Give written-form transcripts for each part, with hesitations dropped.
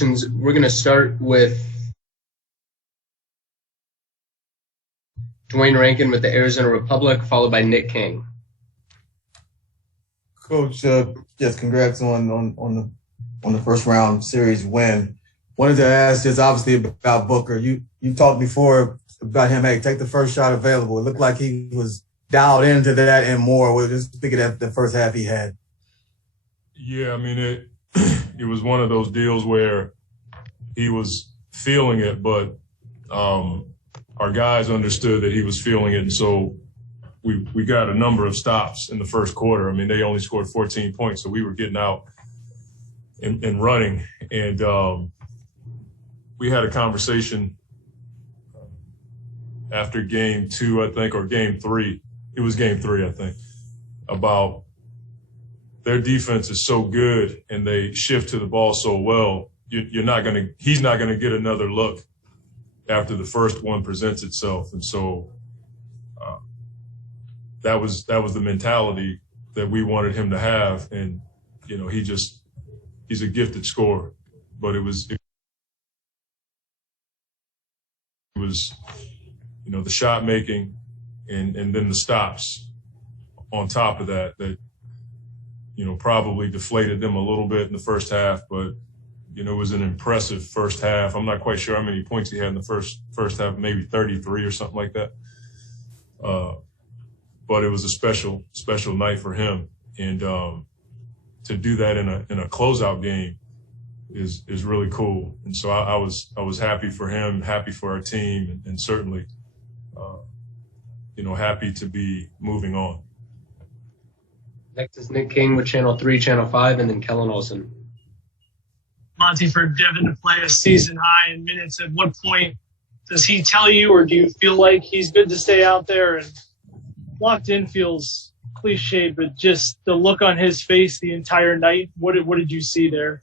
emotions. We're going to start with Dwayne Rankin with the Arizona Republic, followed by Nick King. Coach, yes, congrats on the first round series win. Wanted to ask just obviously about Booker. You talked before about him. Hey, take the first shot available. It looked like he was dialed into that and more. We're just speaking of the first half he had. Yeah, I mean it was one of those deals where he was feeling it, but our guys understood that he was feeling it, and so we got a number of stops in the first quarter. I mean, they only scored 14 points, so we were getting out and running. And we had a conversation after game 2, I think, or game 3. It was game 3, I think, about their defense is so good and they shift to the ball so well. He's not gonna get another look after the first one presents itself. And so that was the mentality that we wanted him to have. And, you know, he's a gifted scorer, but it was, you know, the shot making and then the stops on top of that, you know, probably deflated them a little bit in the first half, but, you know, it was an impressive first half. I'm not quite sure how many points he had in the first half, maybe 33 or something like that. But it was a special night for him. And to do that in a closeout game is really cool. And so I was happy for him, happy for our team, and certainly, you know, happy to be moving on. Next is Nick King with Channel 3, Channel 5, and then Kellen Olson. Monty, for Devin to play a season high in minutes, at what point does he tell you, or do you feel like he's good to stay out there? And locked in feels cliche, but just the look on his face the entire night, what did you see there?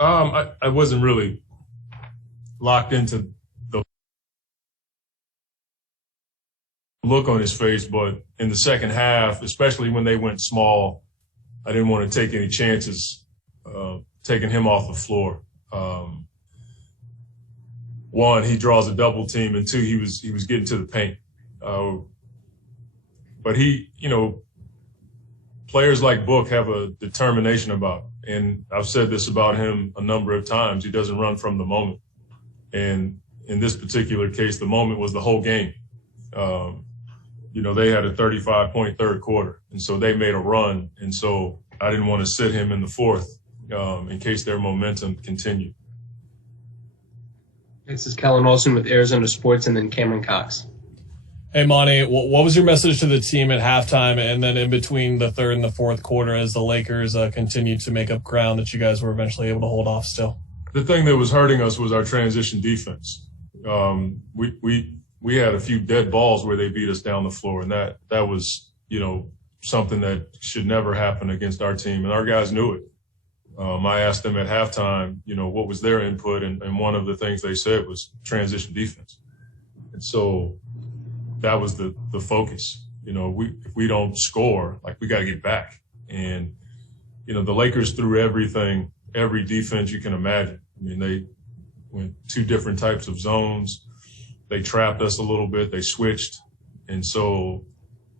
I wasn't really locked into the look on his face, but in the second half, especially when they went small, I didn't want to take any chances taking him off the floor. One, he draws a double team, and two, he was getting to the paint. But he, you know, players like Book have a determination about him. And I've said this about him a number of times. He doesn't run from the moment. And in this particular case, the moment was the whole game. You know, they had a 35-point third quarter, and so they made a run. And so I didn't want to sit him in the fourth in case their momentum continued. This is Kellen Olson with Arizona Sports, and then Cameron Cox. Hey, Monty, what was your message to the team at halftime and then in between the third and the fourth quarter as the Lakers continued to make up ground that you guys were eventually able to hold off still? The thing that was hurting us was our transition defense. We had a few dead balls where they beat us down the floor, and that was, you know, something that should never happen against our team, and our guys knew it. I asked them at halftime, you know, what was their input, and one of the things they said was transition defense. And so that was the focus. You know, if we don't score, like, we got to get back. And, you know, the Lakers threw everything, every defense you can imagine. I mean, they went 2 different types of zones. They trapped us a little bit. They switched. And so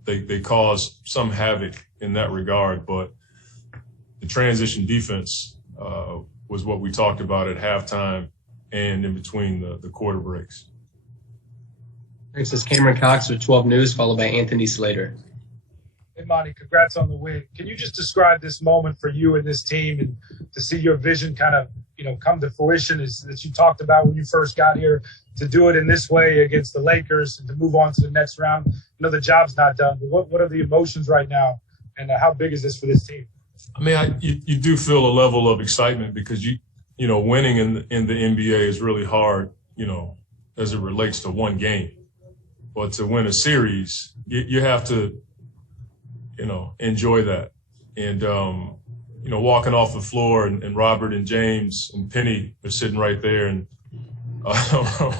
they caused some havoc in that regard. But the transition defense was what we talked about at halftime and in between the quarter breaks. Next is Cameron Cox with 12 News, followed by Anthony Slater. Hey, Monty, congrats on the win. Can you just describe this moment for you and this team, and to see your vision kind of, you know, come to fruition that you talked about when you first got here, to do it in this way against the Lakers and to move on to the next round? I know the job's not done, but what are the emotions right now, and how big is this for this team? I mean, you do feel a level of excitement because you know, winning in the NBA is really hard, you know, as it relates to one game. But to win a series, you have to, you know, enjoy that. And, you know, walking off the floor and Robert and James and Penny are sitting right there. And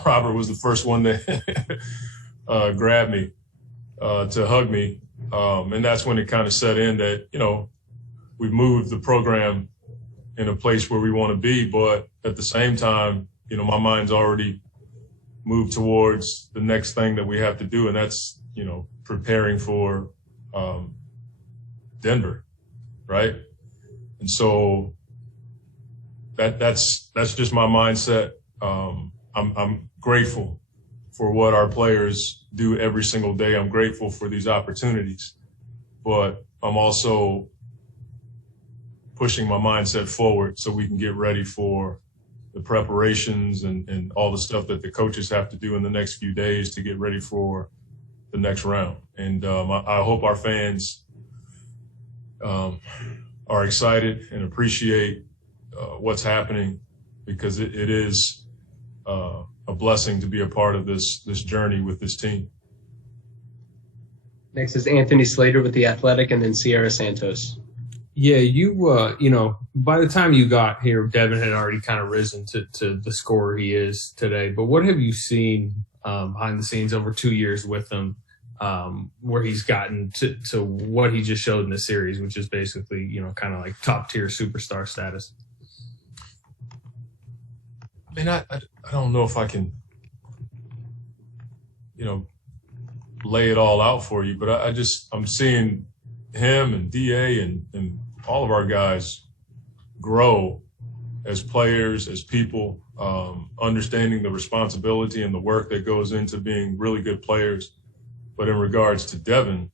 Robert was the first one that grabbed me to hug me. And that's when it kind of set in that, you know, we've moved the program in a place where we want to be. But at the same time, my mind's already moved towards the next thing that we have to do, and that's, preparing for Denver, right? And so that's just my mindset. I'm grateful for what our players do every single day. I'm grateful for these opportunities, but I'm also pushing my mindset forward so we can get ready for the preparations and all the stuff that the coaches have to do in the next few days to get ready for the next round. And I hope our fans are excited and appreciate what's happening, because it is a blessing to be a part of this journey with this team. Next is Anthony Slater with The Athletic, and then Sierra Santos. Yeah, by the time you got here, Devin had already kind of risen to the scorer he is today. But what have you seen behind the scenes over 2 years with him, where he's gotten to what he just showed in the series, which is basically, kind of like top tier superstar status? I mean, I don't know if I can, lay it all out for you, but I'm seeing him and DA and all of our guys grow as players, as people, understanding the responsibility and the work that goes into being really good players. But in regards to Devin,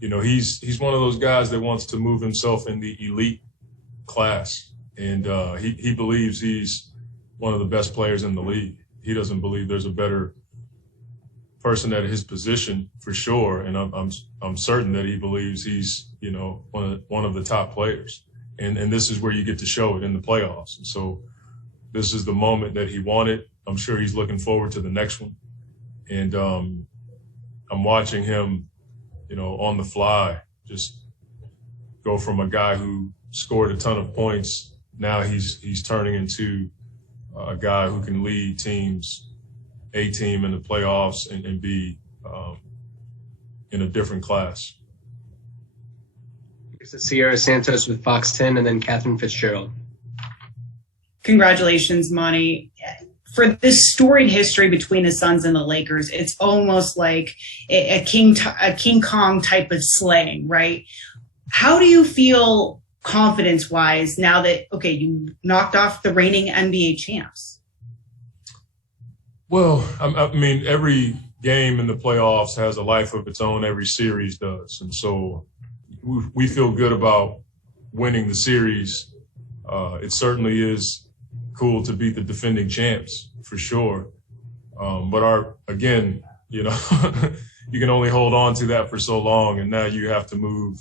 he's one of those guys that wants to move himself in the elite class. And he believes he's one of the best players in the league. He doesn't believe there's a better person at his position, for sure. And I'm certain that he believes he's, one of the top players. And this is where you get to show it in the playoffs. And so this is the moment that he wanted. I'm sure he's looking forward to the next one. And I'm watching him, on the fly, just go from a guy who scored a ton of points. Now he's turning into a guy who can lead teams, a team in the playoffs, and be in a different class. This is Sierra Santos with Fox 10, and then Catherine Fitzgerald. Congratulations, Monty. For this storied history between the Suns and the Lakers, it's almost like a King Kong type of slaying, right? How do you feel confidence-wise now that, you knocked off the reigning NBA champs? Well, I mean, every game in the playoffs has a life of its own. Every series does. And so we feel good about winning the series. It certainly is cool to beat the defending champs, for sure. But you can only hold on to that for so long, and now you have to move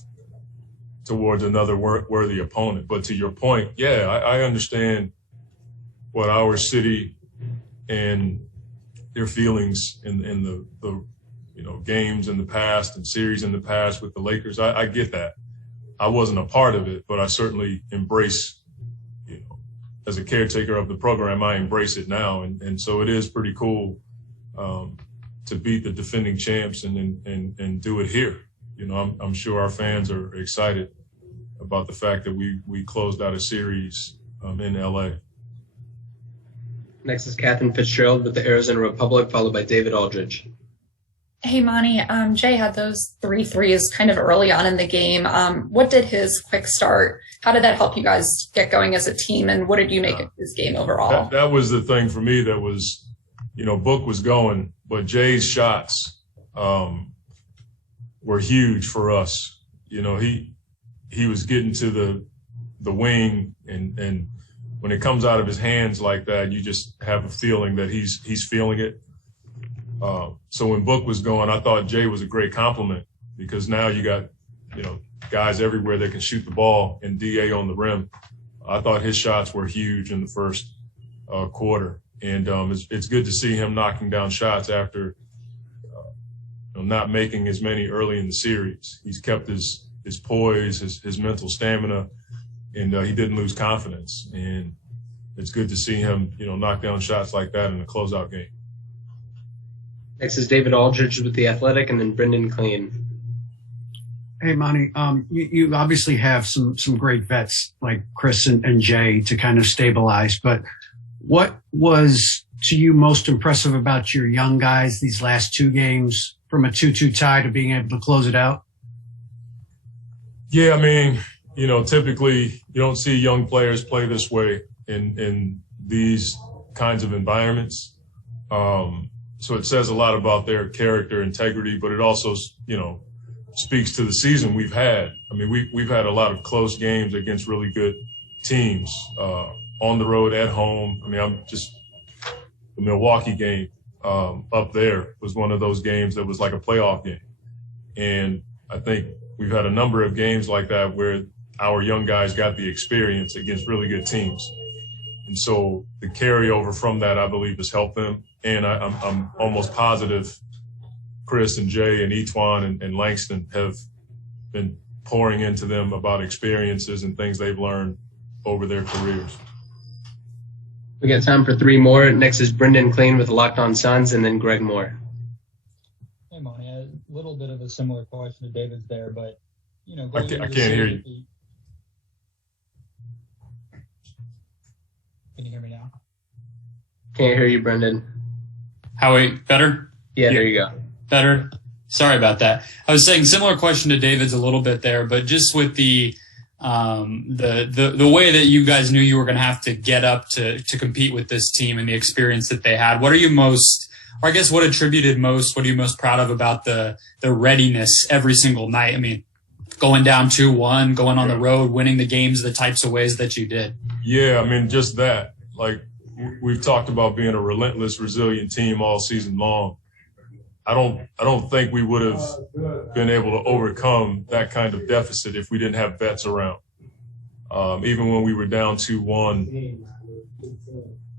towards another worthy opponent. But to your point, yeah, I understand what our city and their feelings in the games in the past and series in the past with the Lakers. I get that. I wasn't a part of it, but I certainly embrace, as a caretaker of the program, I embrace it now. And so it is pretty cool to beat the defending champs and do it here. I'm sure our fans are excited about the fact that we closed out a series in LA. Next is Catherine Fitzgerald with the Arizona Republic, followed by David Aldridge. Hey, Monty. Jay had those 3 threes kind of early on in the game. What did his quick start? How did that help you guys get going as a team? And what did you make of his game overall? That was the thing for me that was, Book was going, but Jay's shots were huge for us. He was getting to the wing, and when it comes out of his hands like that, you just have a feeling that he's feeling it. So when Book was going, I thought Jay was a great compliment, because now you got, guys everywhere that can shoot the ball, and DA on the rim. I thought his shots were huge in the first quarter. And it's good to see him knocking down shots after not making as many early in the series. He's kept his poise, his mental stamina, and he didn't lose confidence. And it's good to see him, knock down shots like that in a closeout game. Next is David Aldridge with The Athletic, and then Brendan Clean. Hey, Monty, you obviously have some great vets like Chris and Jay to kind of stabilize, but what was to you most impressive about your young guys these last two games from a 2-2 tie to being able to close it out? Yeah, I mean, typically you don't see young players play this way in these kinds of environments. So it says a lot about their character, integrity, but it also, speaks to the season we've had. I mean, we've had a lot of close games against really good teams, on the road, at home. I mean, the Milwaukee game up there was one of those games that was like a playoff game. And I think we've had a number of games like that where our young guys got the experience against really good teams. And so the carryover from that, I believe, has helped them. And I'm almost positive Chris and Jay and Etwan and Langston have been pouring into them about experiences and things they've learned over their careers. We got time for three more. Next is Brendan Clean with Locked On Suns, and then Greg Moore. Hey, Monty, a little bit of a similar question to David's there, but, I can't hear you. Can you hear me now? Can't hear you, Brendan. Howie, better? Yeah, there you go. Better? Sorry about that. I was saying similar question to David's a little bit there, but just with the way that you guys knew you were going to have to get up to compete with this team and the experience that they had, what are you most, or I guess what attributed most, what are you most proud of about the readiness every single night? I mean, going down 2-1, going on the road, winning the games the types of ways that you did. Yeah, I mean, just that. Like, we've talked about being a relentless, resilient team all season long. I don't think we would have been able to overcome that kind of deficit if we didn't have vets around. Even when we were down 2-1,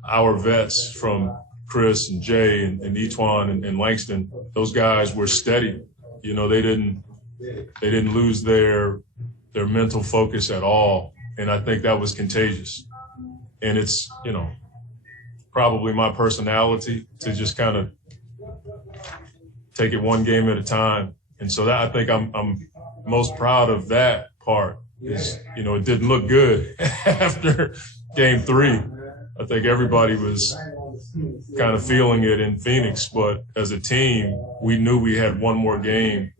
our vets from Chris and Jay and Etwan and Langston, those guys were steady. They didn't lose their mental focus at all. And I think that was contagious. And it's, probably my personality to just kind of take it one game at a time. And so that I think I'm most proud of that part is, it didn't look good after game 3. I think everybody was kind of feeling it in Phoenix, but as a team, we knew we had one more game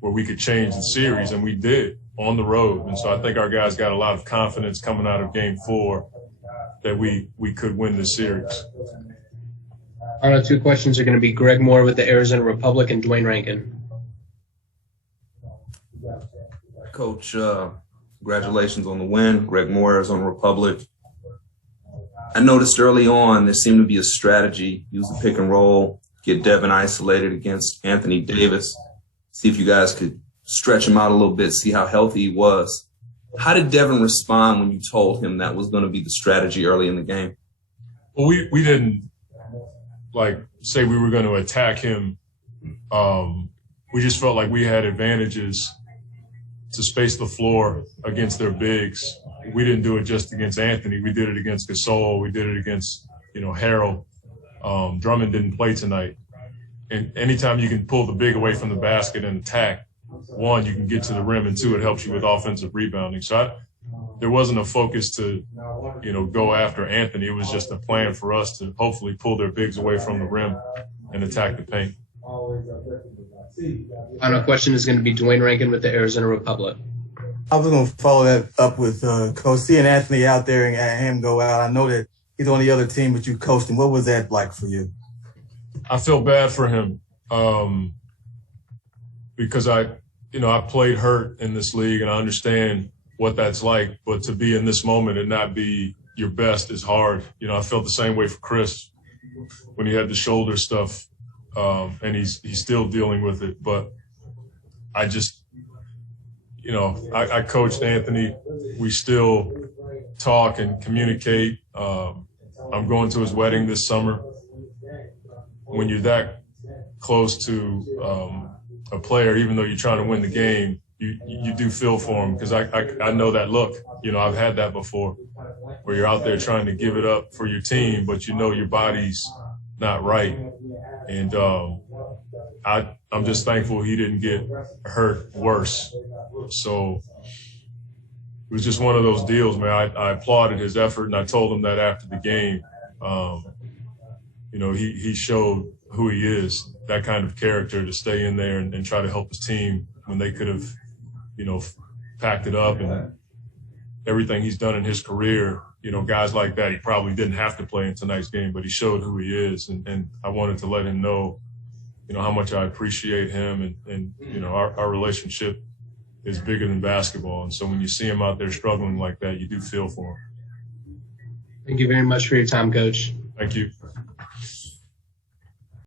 where we could change the series, and we did on the road. And so I think our guys got a lot of confidence coming out of game 4 that we could win this series. Our 2 questions are going to be Greg Moore with the Arizona Republic and Dwayne Rankin. Coach, congratulations on the win. Greg Moore, Arizona Republic. I noticed early on there seemed to be a strategy. Use the pick and roll, get Devin isolated against Anthony Davis, see if you guys could stretch him out a little bit, see how healthy he was. How did Devin respond when you told him that was going to be the strategy early in the game? Well, we didn't say we were going to attack him. We just felt like we had advantages to space the floor against their bigs. We didn't do it just against Anthony. We did it against Gasol. We did it against, Harold. Drummond didn't play tonight. And anytime you can pull the big away from the basket and attack, 1, you can get to the rim, and 2, it helps you with offensive rebounding. So there wasn't a focus to, go after Anthony. It was just a plan for us to hopefully pull their bigs away from the rim and attack the paint. Final question is going to be Dwayne Rankin with the Arizona Republic. I was going to follow that up with Coach, seeing Anthony out there and him go out. I know that he's on the other team, but you coached him. What was that like for you? I feel bad for him because I played hurt in this league, and I understand what that's like. But to be in this moment and not be your best is hard. I felt the same way for Chris when he had the shoulder stuff, and he's still dealing with it. But I just, I coached Anthony. We still talk and communicate. I'm going to his wedding this summer. When you're that close to a player, even though you're trying to win the game, you do feel for him, because I know that look. I've had that before, where you're out there trying to give it up for your team, but your body's not right. And I'm just thankful he didn't get hurt worse. So it was just one of those deals, man. I applauded his effort, and I told him that after the game. You know, he showed who he is, that kind of character to stay in there and try to help his team when they could have, you know, packed it up. And everything he's done in his career, you know, guys like that, he probably didn't have to play in tonight's game, but he showed who he is. And I wanted to let him know, you know, how much I appreciate him. And you know, our relationship is bigger than basketball. And so when you see him out there struggling like that, you do feel for him. Thank you very much for your time, Coach. Thank you.